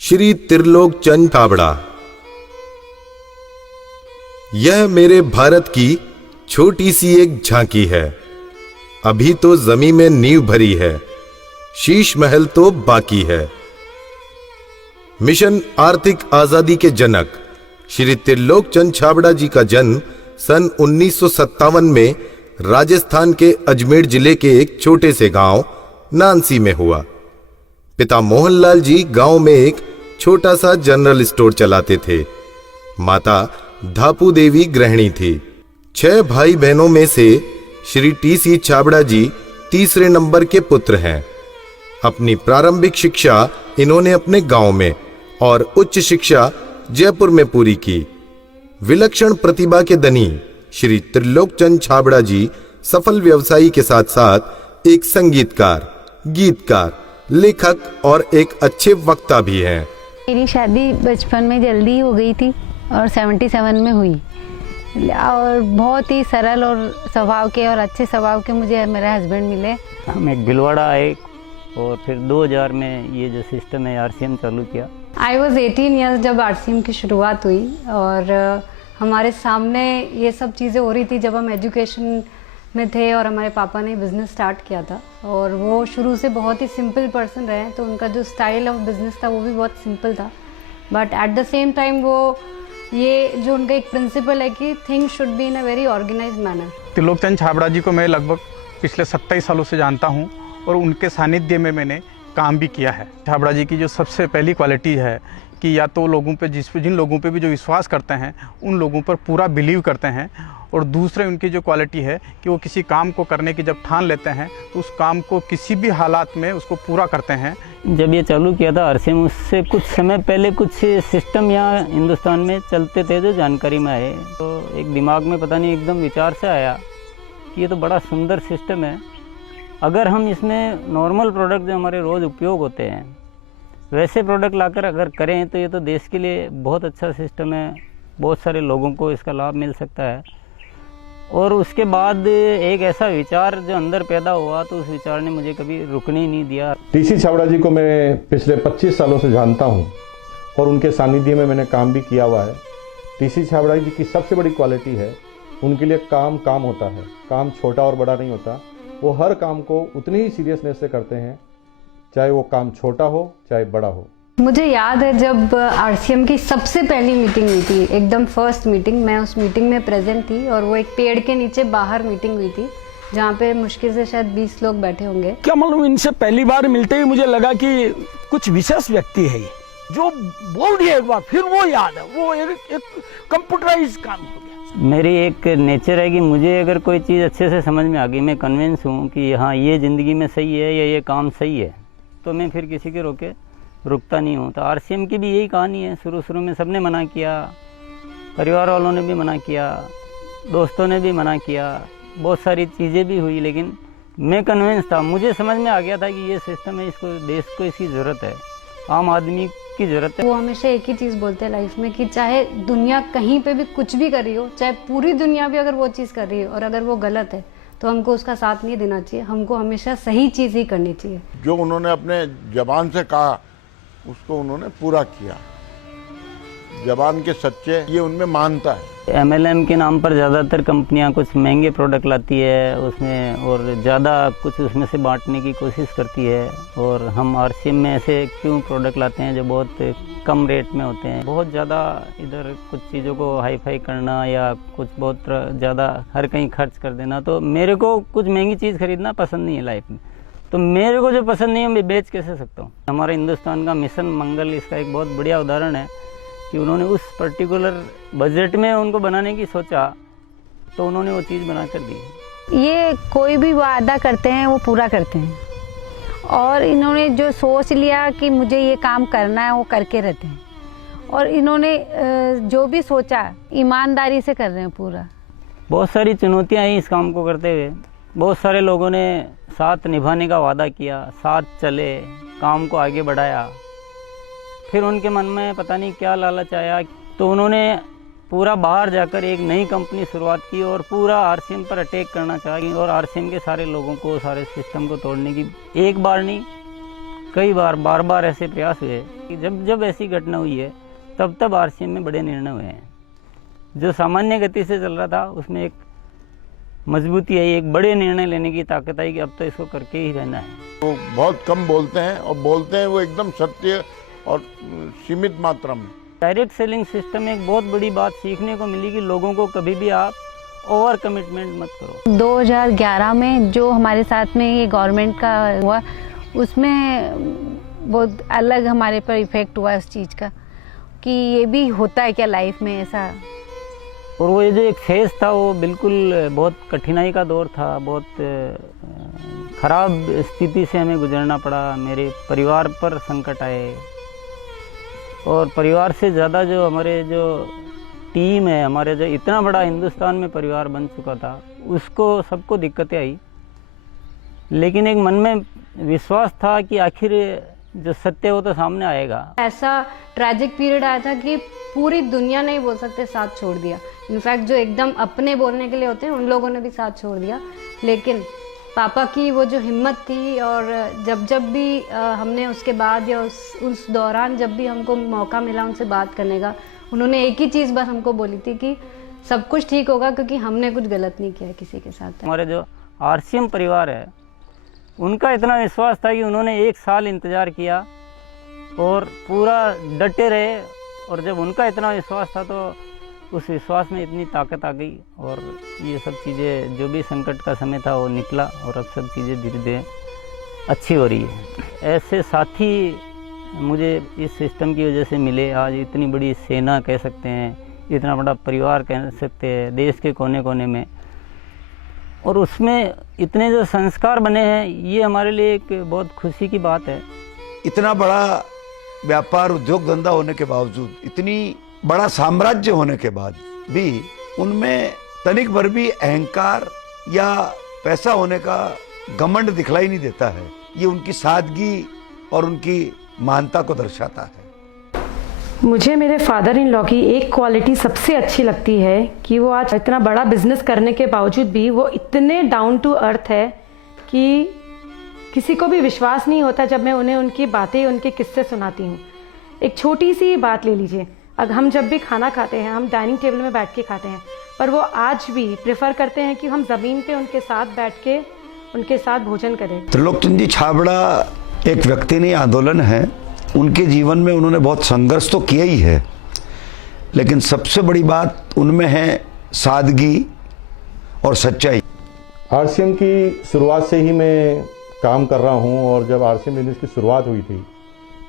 श्री त्रिलोक चंद छाबड़ा। यह मेरे भारत की छोटी सी एक झांकी है। अभी तो जमीन में नींव भरी है, शीश महल तो बाकी है। मिशन आर्थिक आजादी के जनक श्री त्रिलोक चंद छाबड़ा जी का जन्म सन 1957 में राजस्थान के अजमेर जिले के एक छोटे से गांव नानसी में हुआ। पिता मोहनलाल जी गांव में एक छोटा सा जनरल स्टोर चलाते थे। माता धापू देवी गृहिणी थी। 6 भाई बहनों में से श्री टी.सी. छाबड़ा जी तीसरे नंबर के पुत्र हैं। अपनी प्रारंभिक शिक्षा इन्होंने अपने गांव में और उच्च शिक्षा जयपुर में पूरी की। विलक्षण प्रतिभा के धनी श्री त्रिलोक चंद छाबड़ा जी सफल व्यवसायी के साथ साथ एक संगीतकार, गीतकार, लेखक और एक अच्छे वक्ता भी हैं। मेरी शादी बचपन में जल्दी हो गई थी और 77 में हुई और बहुत ही सरल और स्वभाव के और अच्छे स्वभाव के मुझे मेरे हस्बैंड मिले। हम एक भिलवाड़ा आए और फिर 2000 में ये जो सिस्टम है आरसीएम चालू किया। आई वॉज 18 ईयर्स जब आरसीएम की शुरुआत हुई और हमारे सामने ये सब चीज़ें हो रही थी जब हम एजुकेशन में थे और हमारे पापा ने बिज़नेस स्टार्ट किया था और वो शुरू से बहुत ही सिंपल पर्सन रहे, तो उनका जो स्टाइल ऑफ बिज़नेस था वो भी बहुत सिंपल था। But at the same time वो ये जो उनका एक प्रिंसिपल है कि things should be in a very organised manner. Trilok Chand Chhabra ji को मैं लगभग पिछले 27 सालों से जानता हूँ और उनके सानिध्य में मैंने काम भी किया है। छाबड़ा जी की जो सबसे पहली क्वालिटी है कि या तो लोगों पे जिन लोगों पे भी जो विश्वास करते हैं उन लोगों पर पूरा बिलीव करते हैं, और दूसरे उनकी जो क्वालिटी है कि वो किसी काम को करने की जब ठान लेते हैं तो उस काम को किसी भी हालात में उसको पूरा करते हैं। जब ये चालू किया था आरसीएम, उससे कुछ समय पहले कुछ सिस्टम यहाँ हिंदुस्तान में चलते थे जो जानकारी में आए, तो एक दिमाग में पता नहीं एकदम विचार से आया कि ये तो बड़ा सुंदर सिस्टम है। अगर हम इसमें नॉर्मल प्रोडक्ट जो हमारे रोज़ उपयोग होते हैं वैसे प्रोडक्ट लाकर अगर करें तो ये तो देश के लिए बहुत अच्छा सिस्टम है, बहुत सारे लोगों को इसका लाभ मिल सकता है। और उसके बाद एक ऐसा विचार जो अंदर पैदा हुआ तो उस विचार ने मुझे कभी रुकने ही नहीं दिया। टी.सी. छाबड़ा जी को मैं पिछले 25 सालों से जानता हूं और उनके सानिध्य में मैंने काम भी किया हुआ है। टी.सी. छाबड़ा जी की सबसे बड़ी क्वालिटी है उनके लिए काम काम होता है। काम छोटा और बड़ा नहीं होता, वो हर काम को उतनी ही सीरियसनेस से करते हैं, चाहे वो काम छोटा हो चाहे बड़ा हो। मुझे याद है जब आरसीएम की सबसे पहली मीटिंग हुई थी, एकदम फर्स्ट मीटिंग, मैं उस मीटिंग में प्रेजेंट थी और वो एक पेड़ के नीचे बाहर मीटिंग हुई थी जहाँ पे मुश्किल से शायद 20 लोग बैठे होंगे। क्या मालूम, इनसे पहली बार मिलते ही मुझे लगा कि कुछ विशेष व्यक्ति है जो बोल दिया एक बार फिर वो याद है, वो एक कंप्यूटराइज काम हो गया। मेरी एक नेचर है कि मुझे अगर कोई चीज़ अच्छे से समझ में आ गई, मैं कन्विंस हूँ कि हाँ ये ज़िंदगी में सही है या ये काम सही है, तो मैं फिर किसी के रोके रुकता नहीं हूँ। तो आरसीएम की भी यही कहानी है। शुरू में सबने मना किया, परिवार वालों ने भी मना किया, दोस्तों ने भी मना किया, बहुत सारी चीज़ें भी हुई, लेकिन मैं कन्विंस था, मुझे समझ में आ गया था कि ये सिस्टम है, इसको देश को इसकी ज़रूरत है, आम आदमी की ज़रूरत है। वो हमेशा एक ही चीज़ बोलते हैं लाइफ में कि चाहे दुनिया कहीं पे भी कुछ भी कर रही हो, चाहे पूरी दुनिया भी अगर वो चीज़ कर रही है और अगर वो गलत है तो हमको उसका साथ नहीं देना चाहिए, हमको हमेशा सही चीज़ ही करनी चाहिए। जो उन्होंने अपने जबान से कहा उसको उन्होंने पूरा किया। जबान के सच्चे ये उनमें मानता है। MLM के नाम पर ज़्यादातर कंपनियां कुछ महंगे प्रोडक्ट लाती है उसमें और ज़्यादा कुछ उसमें से बांटने की कोशिश करती है, और हम आरसीएम में ऐसे क्यों प्रोडक्ट लाते हैं जो बहुत कम रेट में होते हैं। बहुत ज़्यादा इधर कुछ चीज़ों को हाई फाई करना या कुछ बहुत ज़्यादा हर कहीं खर्च कर देना, तो मेरे को कुछ महंगी चीज़ खरीदना पसंद नहीं है लाइफ में। तो मेरे को जो पसंद नहीं है मैं बेच कैसे सकता हूँ। हमारे हिंदुस्तान का मिशन मंगल इसका एक बहुत बढ़िया उदाहरण है कि उन्होंने उस पर्टिकुलर बजट में उनको बनाने की सोचा तो उन्होंने वो चीज़ बना कर दी। ये कोई भी वादा करते हैं वो पूरा करते हैं और इन्होंने जो सोच लिया कि मुझे ये काम करना है वो करके रहते हैं, और इन्होंने जो भी सोचा ईमानदारी से कर रहे हैं पूरा। बहुत सारी चुनौतियाँ आई इस काम को करते हुए। बहुत सारे लोगों ने साथ निभाने का वादा किया, साथ चले, काम को आगे बढ़ाया, फिर उनके मन में पता नहीं क्या लालच आया तो उन्होंने पूरा बाहर जाकर एक नई कंपनी शुरुआत की और पूरा आरसीएम पर अटैक करना चाहिए और आरसीएम के सारे लोगों को, सारे सिस्टम को तोड़ने की एक बार नहीं कई बार बार ऐसे प्रयास हुए कि जब ऐसी घटना हुई है तब आरसीएम में बड़े निर्णय हुए हैं। जो सामान्य गति से चल रहा था उसमें एक मजबूती आई, एक बड़े निर्णय लेने की ताकत आई कि अब तो इसको करके ही रहना है। वो बहुत कम बोलते हैं और बोलते हैं वो एकदम सत्य और सीमित मात्रा में। डायरेक्ट सेलिंग सिस्टम में एक बहुत बड़ी बात सीखने को मिली कि लोगों को कभी भी आप ओवर कमिटमेंट मत करो। 2011 में जो हमारे साथ में ये गवर्नमेंट का हुआ उसमें बहुत अलग हमारे पर इफेक्ट हुआ इस चीज़ का कि ये भी होता है क्या लाइफ में ऐसा। और वो ये जो एक फेज़ था वो बिल्कुल बहुत कठिनाई का दौर था, बहुत ख़राब स्थिति से हमें गुजरना पड़ा। मेरे परिवार पर संकट आए और परिवार से ज़्यादा जो हमारे जो टीम है, हमारे जो इतना बड़ा हिंदुस्तान में परिवार बन चुका था, उसको सबको दिक्कतें आई। लेकिन एक मन में विश्वास था कि आखिर जो सत्य वो तो सामने आएगा। ऐसा ट्रैजिक पीरियड आया था कि पूरी दुनिया ने ही बोल सकते साथ छोड़ दिया। इनफैक्ट जो एकदम अपने बोलने के लिए होते हैं उन लोगों ने भी साथ छोड़ दिया। लेकिन पापा की वो जो हिम्मत थी और जब भी हमने उसके बाद या उस दौरान जब भी हमको मौका मिला उनसे बात करने का, उन्होंने एक ही चीज़ बस हमको बोली थी कि सब कुछ ठीक होगा क्योंकि हमने कुछ गलत नहीं किया किसी के साथ। हमारे जो आरसीएम परिवार है उनका इतना विश्वास था कि उन्होंने 1 साल इंतज़ार किया और पूरा डटे रहे। और जब उनका इतना विश्वास था तो उस विश्वास में इतनी ताकत आ गई और ये सब चीज़ें, जो भी संकट का समय था वो निकला और अब सब चीज़ें धीरे धीरे अच्छी हो रही है। ऐसे साथी मुझे इस सिस्टम की वजह से मिले। आज इतनी बड़ी सेना कह सकते हैं, इतना बड़ा परिवार कह सकते हैं देश के कोने कोने में, और उसमें इतने जो संस्कार बने हैं, ये हमारे लिए एक बहुत खुशी की बात है। इतना बड़ा व्यापार उद्योग धंधा होने के बावजूद, इतनी बड़ा साम्राज्य होने के बाद भी उनमें तनिक भर भी अहंकार या पैसा होने का घमंड दिखलाई नहीं देता है। ये उनकी सादगी और उनकी महानता को दर्शाता है। मुझे मेरे फादर इन लॉ की एक क्वालिटी सबसे अच्छी लगती है कि वो आज इतना बड़ा बिजनेस करने के बावजूद भी वो इतने डाउन टू अर्थ है कि किसी को भी विश्वास नहीं होता जब मैं उन्हें उनकी बातें, उनके किस्से सुनाती हूँ। एक छोटी सी बात ले लीजिए, अगर हम जब भी खाना खाते हैं हम डाइनिंग टेबल में बैठ के खाते हैं, पर वो आज भी प्रेफर करते हैं कि हम ज़मीन पे उनके साथ बैठ के उनके साथ भोजन करें। त्रिलोकचंद जी छाबड़ा एक व्यक्ति नहीं, आंदोलन है। उनके जीवन में उन्होंने बहुत संघर्ष तो किया ही है, लेकिन सबसे बड़ी बात उनमें है सादगी और सच्चाई। आरसीएम की शुरुआत से ही मैं काम कर रहा हूं और जब आरसीएम बिजनेस की शुरुआत हुई थी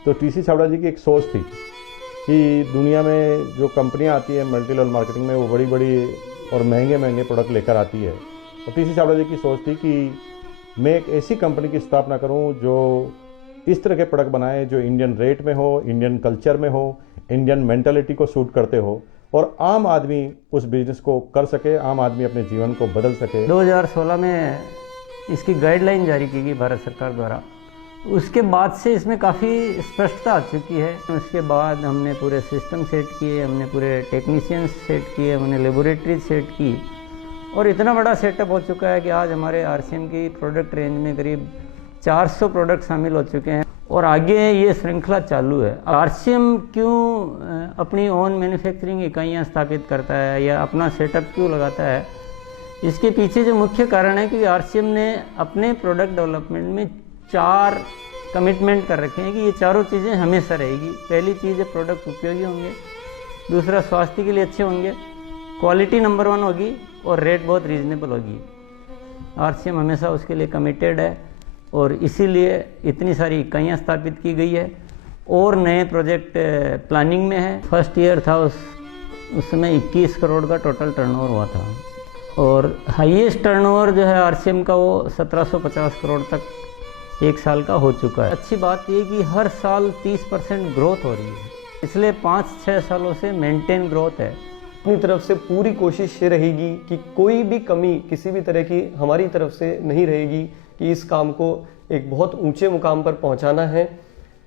तो टीसी छाबड़ा जी की एक सोच थी कि दुनिया में जो कंपनियां आती हैं मल्टी लेवल मार्केटिंग में, वो बड़ी बड़ी और महंगे महंगे प्रोडक्ट लेकर आती है। और टीसी छाबड़ा जी की सोच थी कि मैं एक ऐसी कंपनी की स्थापना करूं जो इस तरह के प्रोडक्ट बनाए जो इंडियन रेट में हो, इंडियन कल्चर में हो, इंडियन मेंटालिटी को सूट करते हो और आम आदमी उस बिजनेस को कर सके, आम आदमी अपने जीवन को बदल सके। 2016 में इसकी गाइडलाइन जारी की गई भारत सरकार द्वारा। उसके बाद से इसमें काफ़ी स्पष्टता आ चुकी है। उसके बाद हमने पूरे सिस्टम सेट किए, हमने पूरे टेक्नीशियंस सेट किए, हमने लेबोरेटरी सेट की और इतना बड़ा सेटअप हो चुका है कि आज हमारे आरसीएम की प्रोडक्ट रेंज में करीब 400 प्रोडक्ट शामिल हो चुके हैं और आगे ये श्रृंखला चालू है। आरसीएम क्यों अपनी ओन मैन्युफैक्चरिंग इकाइयाँ स्थापित करता है या अपना सेटअप क्यों लगाता है, इसके पीछे जो मुख्य कारण है कि आरसीएम ने अपने प्रोडक्ट डेवलपमेंट में 4 कमिटमेंट कर रखे हैं कि ये चारों चीज़ें हमेशा रहेगी। पहली चीज़ है प्रोडक्ट उपयोगी होंगे, दूसरा स्वास्थ्य के लिए अच्छे होंगे, क्वालिटी नंबर 1 होगी और रेट बहुत रीजनेबल होगी। आरसीएम हमेशा उसके लिए कमिटेड है और इसीलिए इतनी सारी इकाइयाँ स्थापित की गई है और नए प्रोजेक्ट प्लानिंग में है। फर्स्ट ईयर था उस समय 21 करोड़ का टोटल टर्नओवर हुआ था और हाईएस्ट टर्नओवर जो है आरसीएम का वो 1750 करोड़ तक एक साल का हो चुका है। अच्छी बात ये कि हर साल 30% ग्रोथ हो रही है, इसलिए 5-6 सालों से मेंटेन ग्रोथ है। अपनी तरफ से पूरी कोशिश ये रहेगी कि कोई भी कमी किसी भी तरह की हमारी तरफ से नहीं रहेगी कि इस काम को एक बहुत ऊंचे मुकाम पर पहुंचाना है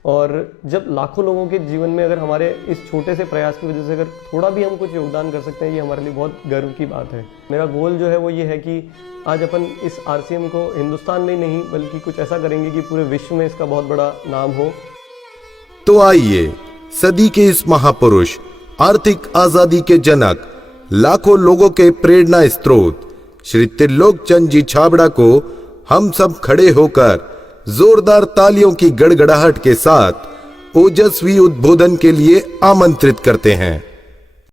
और जब लाखों लोगों के जीवन में अगर हमारे इस छोटे से प्रयास की वजह से अगर थोड़ा भी हम कुछ योगदान कर सकते हैं, ये हमारे लिए बहुत गर्व की बात है। मेरा गोल जो है वो ये है कि आज अपन इस RCM को हिंदुस्तान में ही नहीं बल्कि कुछ ऐसा करेंगे कि पूरे विश्व में इसका बहुत बड़ा नाम हो। तो आइए सदी के इस महापुरुष, आर्थिक आजादी के जनक, लाखों लोगों के प्रेरणा स्रोत श्री त्रिलोक चंद जी छाबड़ा को हम सब खड़े होकर जोरदार तालियों की गड़गड़ाहट के साथ ओजस्वी उद्बोधन के लिए आमंत्रित करते हैं।